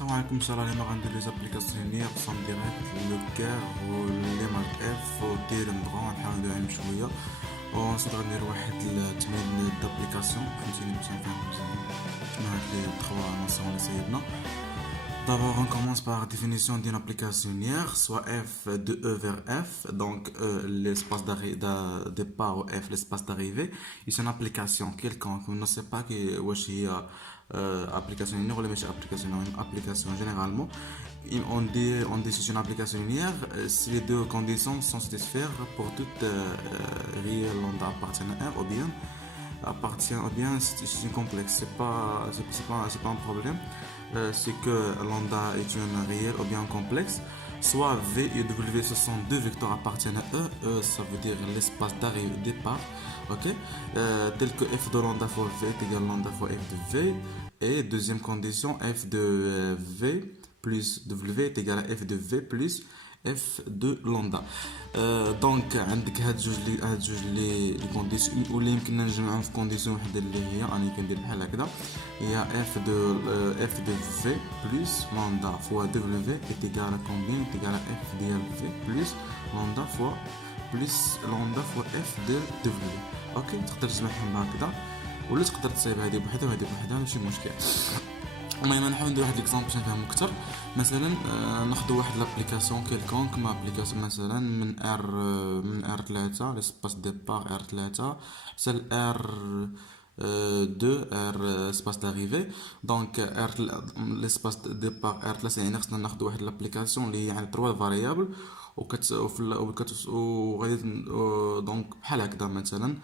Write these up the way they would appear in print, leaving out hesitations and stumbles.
السلام عليكم. ان شاء الله اليوم غندير لي زابليكاسيون ليا خصهم ديريكت لو كار واللي مال اف وتيرن بغون نحاول نديرهم شويه ونصير غندير واحد التمرين دابليكاسيون فهمتيني باش نفهم مزيان شنو هاد لي تخوا نصون اللي سيبنا. D'abord, on commence par la définition d'une application linéaire, soit f de E vers f, donc E l'espace départ ou f l'espace d'arrivée. Et c'est une application quelconque, on ne sait pas que c'est application linéaire ou les application généralement. Et on dit que c'est une application linéaire si les deux conditions sont satisfaites pour toute réelle lambda appartient à R ou bien c'est complexe, c'est pas un problème. C'est que lambda est une réelle ou bien complexe, soit V et W ce sont deux vecteurs appartiennent à E, E ça veut dire l'espace d'arrivée départ, ok, tel que f de lambda fois V est égal à lambda fois f de V, et deuxième condition f de V plus W est égal à f de V plus f de lambda. دونك عندك هاد جوج لي كونديسيون واللي يمكن نجمعهم في كونديسيون وحده اللي هي راني كندير بحال هكذا، هي f de v plus lambda fois w est égal à combien est égal à f ديال v plus lambda fois f de w. اوكي تقدر تجمعهم هكذا ولا تقدر تصايب هذه بوحدها وهذه بوحدها ماشي مشكل. المهم نحاول ندير واحد ليكزامبل باش نفهمو اكثر. مثلا ناخذ واحد لابليكاسيون كيلكونك ما ابليكاسيون مثلا من ار 3 لسباس ديبار ار 3 حتى ار 2 ار سباس داريفي. دونك ار لسباس ديبار ار 3 يعني خصنا ناخذ واحد لابليكاسيون اللي يعني 3 فاريابل وغادي دونك بحال هكذا مثلا.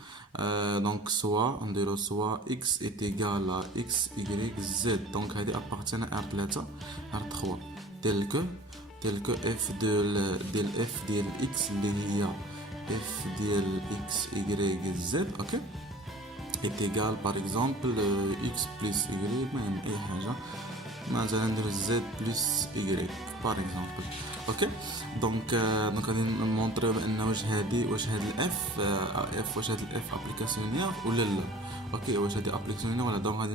دونك سوا نديرو سوا x est égal à x y z. دونك هذه appartient à R3 R3 tel que f ديال f ديال x اللي هي f ديال x y z اوكي est égal par exemple x plus y المهم اي حاجه مثلا نديرو z plus y par exemple اوكي. دونك غادي نمونطريو بان واش هاد الاف واش هاد الاف ابليكاسيون لينيير ولا لا. اوكي واش هادي ابليكاسيون لينيير ولا. دونك غادي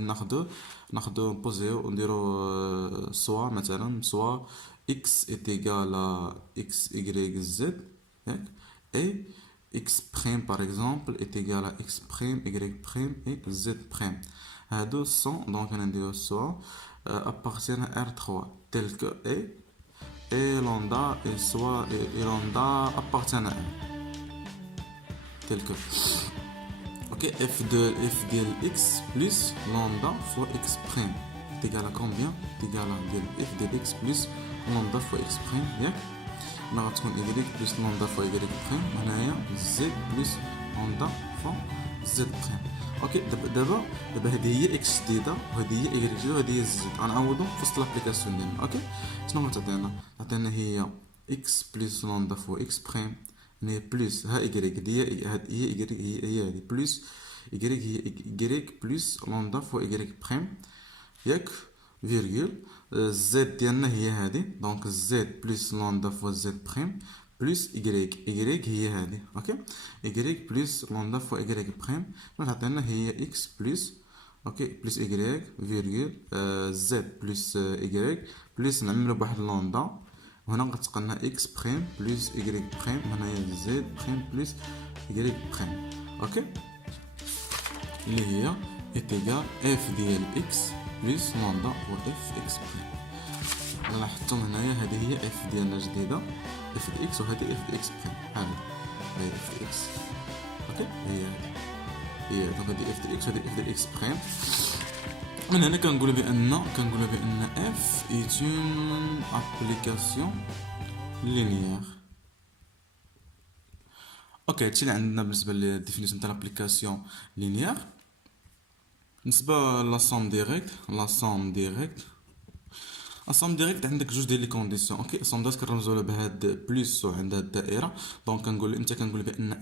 ناخدو بوزيو ونديرو سوا مثلا سوا x est égal à x y z ياك et x prime par exemple est égal à x prime y prime et z prime. هادو sont donc نديرو سوا appartiennent à R3 tel que et lambda et lambda appartient à R tel que ok f de x plus lambda fois x prime est égal à combien est égal à f de x plus lambda fois x prime ياك هنا غتكون y plus lambda fois y prime هنايا z plus lambda fois z prime. اوكي دابا هذه هي اكس جديده وهذه هي اي جديده وهذه هي زد غنعوضهم في وسط لابليكاسيون ديالنا. اوكي شنو غتعطينا هي اكس بلس لامدا فوا اكس بريم هي بلس ها ايكغيك هي ايكغيك هي هذه بلس ايكغيك هي ايكغيك بلس لامدا فوا ايكغيك بريم ياك فيرغول زد ديالنا هي هذه دونك زد بلس لامدا فوا زد بريم بلس y هي هذه اوكي y بلس لامدا فوا y بريم غتعطينا هي x بلس اوكي بلس y فيرغول z بلس y بلس نعملو بواحد لامدا وهنا غتبقى لنا x بريم بلس y بريم هنايا z بريم بلس y بريم اوكي اللي هي ايتيغال f ديال x بلس لامدا و f x بريم. نلاحظتم هنايا هذه هي f ديالنا جديده اف دي اكس وهذه اف دي اكس بريم هذه اف دي اكس اوكي هي دونك هذه اف دي اكس وهذه اف دي اكس بريم. من هنا كنقولوا بان اف اي اون ابليكاسيون لينيير. اوكي هادشي اللي عندنا بالنسبه للديفينيسيون تاع لابليكاسيون لينيير. بالنسبه لاسوم ديريكت الصم ديريكت عندك جوج ديال لي كونديسيون. اوكي الصم ديريكت كنرمزو له بهاد بلس وعند هاد الدائره. دونك كنقول بان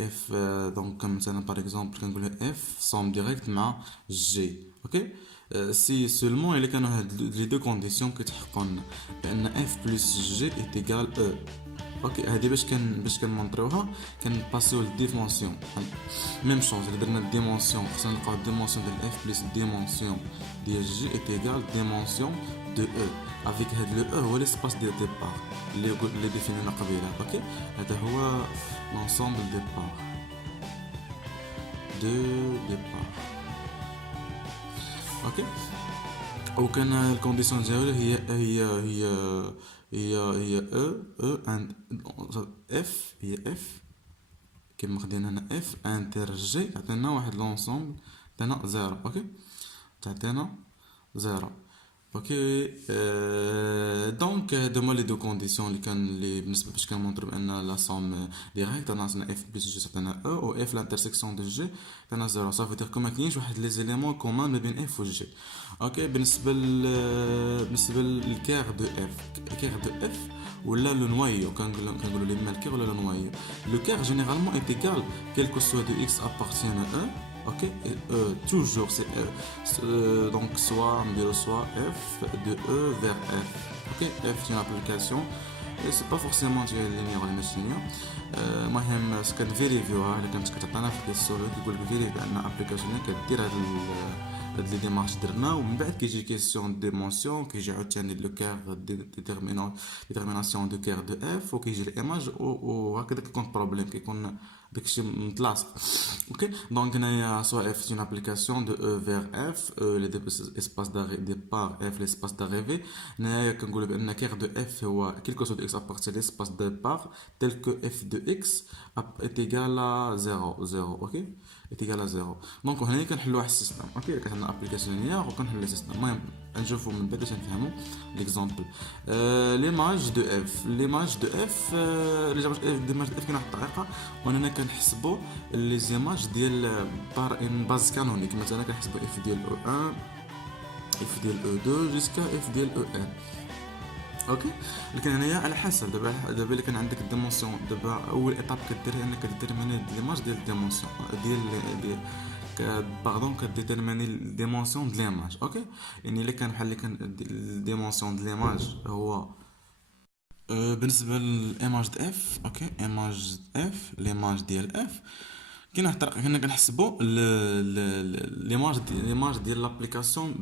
اف دونك مثلا باغ اكزومبل كنقول اف صم ديريكت مع جي. اوكي سي سولمون الا كانوا هاد لي دو كونديسيون كيتحققوا لنا بان اف بلس جي ايت ايغال او. اوكي هادي باش كنمونطريوها كنباسيو للديفونسيون ميم شونج اللي درنا الديمونسيون خصنا نلقاو الديمونسيون ديال اف بلس الديمونسيون ديال جي ايت ايغال ديمونسيون دو او افيك هاد لو او هو ليسباس ديال ديبار اللي ديفينينا قبيله اوكي هذا هو لونسومبل ديبار ديبار اوكي وكان الكونديسيون ديالو هي او ان اف هي اف كيما خدينا هنا اف انتر جي تعطينا واحد لونسومبل تعطينا زيرو اوكي تعطينا زيرو اوكي دونك هادو هما لي دو كونديسيون اللي بالنسبه باش كنمونطرو بان لا سوم ديريكت عطينا اف بلس جي تعطينا او و اف لانترسيكسيون دو جي تعطينا زيرو صافي دير كو مكاينش واحد لي زيليمون كومان ما بين اف و جي اوكي بالنسبه للكير دو اف ولا لو نوايو كنقولوا لي اما الكير ولا لو نوايو لو كير جينيرالمون ايت ايغال كيلكو سوا دو اكس ابارتيان ا ok et toujours c'est donc soit f de e vers f ok f c'est une application et c'est pas forcément linéaire ولا ماشي linéaire المهم كنفيريفيوها الا كانت كتعطينا في السولو كيقول لك فيريفي ان ابليكاسيون كدير هاد لي ديمارش درنا ومن بعد كيجي كيسيون ديمونسيون كيجي عاوتاني لو كير ديتيرميناسيون دو كير دو اف وكيجي الايماج وهكذا كيكون بروبليم كيكون داكشي متلاصق اوكي دونك هنايا سوا اف سي اون ابليكاسيون دو او فير اف لي اسباس ديبار اف ليسباس داريفي هنايا كنقولوا بان كير دو اف هو كيلكو سو دو اكس ابارتي ليسباس ديبار تيل كو اف دو اكس est égal à 0 ok est égal à 0 دونك هنا كنحلوا واحد السيستم اوكي كانت عندنا ابليكاسيون لينيير وكنحلوا لي سيستم المهم نشوفوا من بعد باش نفهموا ليكزامبل ليماج دو اف ليماج دو اف ليماج دو اف كاين واحد الطريقه واننا كنحسبوا لي زيماج ديال بار ان باز كانونيك مثلا كنحسبوا اف ديال او 1 اف ديال او 2 جوسكا اف ديال او 1 اوكي لكن هنايا على حسب دابا اللي كان عندك الديمونسيون دابا اول ايطاب كديرها انك ديتيرميني ليماج ديال الديمونسيون ديال باردون كديتيرميني الديمونسيون د ليماج اوكي يعني الا كان بحال اللي كان الديمونسيون د ليماج هو بالنسبه للايماج د اف اوكي ايماج اف ليماج ديال اف كاين واحد الطريقه كنا كنحسبوا ليماج ديال لابليكاسيون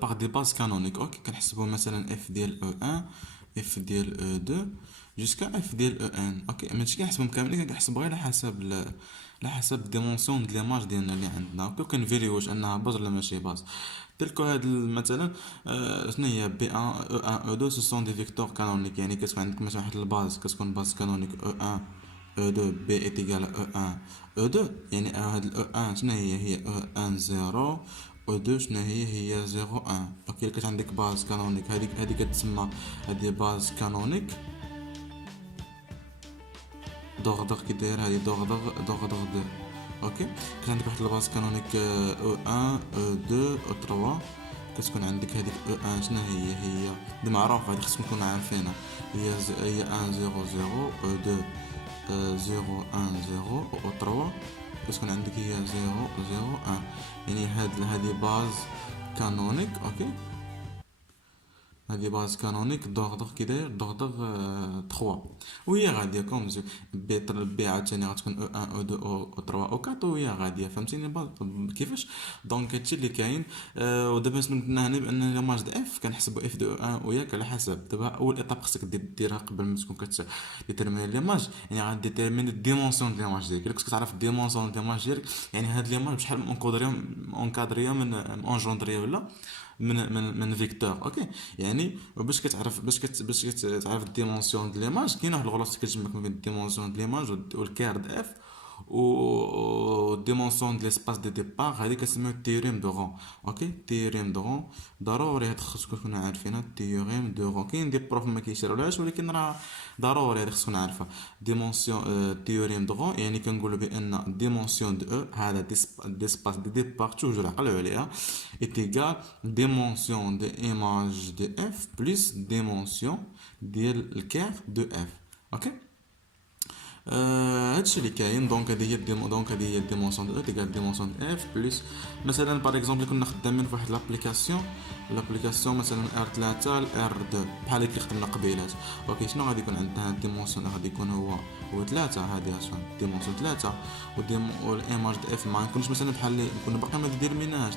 باغ دي باز كانونيك اوكي كنحسبوا مثلا اف ديال او 1 اف ديال او 2 جوسكا اف ديال او 1 اوكي ماشي كنحسبهم كاملين كنحسبوا غير على حسب الديمونسيون د ليماج ديالنا اللي عندنا اوكي كنفيريو واش انها باز ولا ماشي باز تلكو هاد مثلا شنو هي بي 1 او 1 او 2 سو سون دي فيكتور كانونيك يعني كتكون عندك مثلا واحد الباز كتكون باز كانونيك او 1 E2 B est égal à E1 E2 يعني هاد E1 شنو هي E1 0 E2 شنو هي 0 1 اوكي كاين عندك باز كانونيك هذيك كتسمى هذه باز كانونيك دغدغ كي داير هذه دغدغ دو اوكي كاين عندك واحد الباز كانونيك E1 E2 E3 كتكون عندك هذيك E1 شنو هي دي معروفه هذه خصكم تكونوا عارفينها هي 1 0 0 E2 0 1 0 و 3 كتكون عندك هي 0 0 1 يعني هذه باز كانونيك اوكي هذه باز كانونيك دغدغ كي داير دغدغ 3 وهي غاديه كوم بي عاوتاني غتكون او 1 او 2 او 3 او 4 وهي غاديه فهمتيني باز كيفاش دونك هادشي اللي كاين ودابا شنو قلنا هنا بان ليماج د اف كنحسبوا اف دو 1 وياك على حسب دابا اول ايطاب خصك ديرها قبل ما تكون كتديتيرميني ليماج يعني غاديتيرميني الديمونسيون د ليماج ديالك الا كنت كتعرف الديمونسيون د ليماج ديالك يعني هاد ليماج بشحال اونكادريا من اونجوندريا ولا من فيكتور اوكي يعني باش كتعرف الديمونسيون د ليماج كاين واحد الغلط كتجمع ما بين الديمونسيون د ليماج والكير د اف و الديمونسيون د ليسباس دي ديبار هذه كتسميو تيوريم دو غون اوكي تيوريم دو غون ضروري هاد خصكم تكونوا عارفينها تيوريم دو غون كاين دي بروف ما كيشيرولاش ولكن راه ضروري هاد خصكم عارفها ديمونسيون تيوريم دو غون يعني كنقولوا بان ديمونسيون دو او هذا ديسباس دي ديبار توجور عقلوا عليها ايتيغال ديمونسيون دو ايماج دو اف بلس ديمونسيون ديال الكير دو اف اوكي هادشي اللي كاين. دونك هذه هي دونك هذه هي الديمونسيون دو او تيكال ديمونسيون دو اف بلس مثلا باغ اكزومبل كنا خدامين في واحد لابليكاسيون مثلا ار 3 ار 2 بحال اللي خدمنا قبيلات. اوكي شنو غادي يكون عندنا الديمونسيون غادي يكون هو 3 هذه اصلا ديمونسيون 3 والايماج دو اف ما نكونش مثلا بحال اللي كنا باقي ما ديرميناش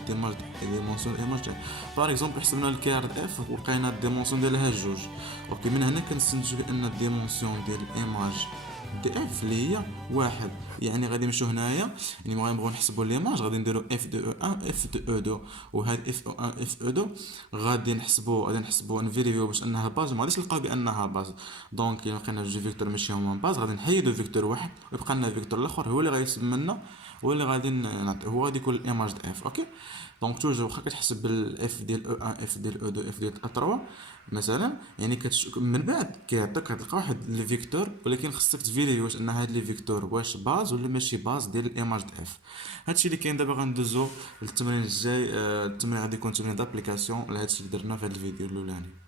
ديمونسيون ايماج باغ اكزومبل حسبنا الكار اف ولقينا الديمونسيون ديالها جوج. اوكي من هنا كنستنتجو بان الديمونسيون ديال الايماج دي اف اللي هي واحد. يعني غادي نمشيو هنايا يعني ما غنبغيو نحسبوا ليماج غادي نديرو اف دو او 1 اف دو او 2 وهاد اف او 1 اف او 2 غادي نحسبوا نفيريفيو باش انها باز ما غاديش نلقاو بانها باز. دونك الا لقينا جوج فيكتور ماشي هما باز غادي نحيدو فيكتور واحد ويبقى لنا فيكتور الاخر هو اللي غيسمى لنا هو اللي غادي هو غادي يكون الايماج دو اف. اوكي دونك توجور واخا كتحسب بالاف ديال او 1 اف ديال او 2 اف ديال 3 مثلا يعني من بعد كيعطيك كتلقى واحد لي فيكتور ولكن خصك تفيري واش ان هاد لي فيكتور واش باز ولا ماشي باز ديال الايماج دو اف. هادشي اللي كاين. دابا غندوزو للتمرين الجاي. التمرين غادي يكون تمرين دابليكاسيون لهادشي اللي درنا في هاد الفيديو الاولاني.